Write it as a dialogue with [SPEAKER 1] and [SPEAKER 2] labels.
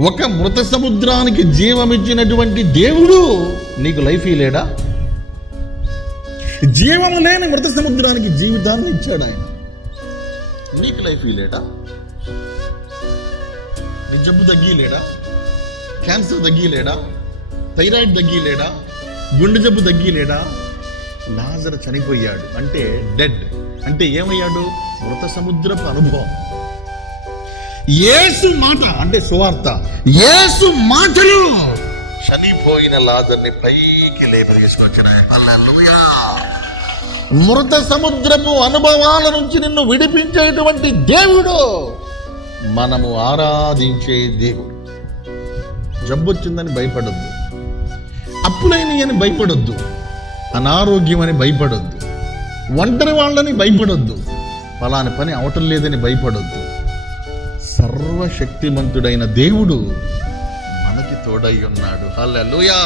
[SPEAKER 1] ఒక మృత సముద్రానికి జీవమిచ్చినటువంటి దేవుడు నీకు లైఫ్ ఇలేడా జీవము లేని మృత సముద్రానికి జీవితాన్ని ఇచ్చాడు ఆయన. నీకు లైఫ్ ఇలేడా నీ జబ్బు తగ్గిలేడా క్యాన్సర్ తగ్గిలేడా థైరాయిడ్ తగ్గిలేడా గుండె జబ్బు తగ్గిలేడా లాజర్ చనిపోయాడు అంటే డెడ్. అంటే ఏమయ్యాడు? మృత సముద్రపు అనుభవం. యేసు మాట అంటే సువార్త. యేసు మాటలు. చనిపోయిన లాజర్ని పైకి. మృత సముద్రపు అనుభవాల నుంచి నిన్ను విడిపించేటువంటి దేవుడు. మనము ఆరాధించే దేవుడు. జబ్బు వచ్చిందని భయపడొద్దు. అప్పులైనవి అని భయపడొద్దు. అనారోగ్యం అని భయపడొద్దు. ఒంటరి వాళ్ళని భయపడొద్దు. ఫలాని పని అవటం లేదని భయపడొద్దు. సర్వశక్తిమంతుడైన దేవుడు మనకి తోడై ఉన్నాడు. హల్లెలూయా!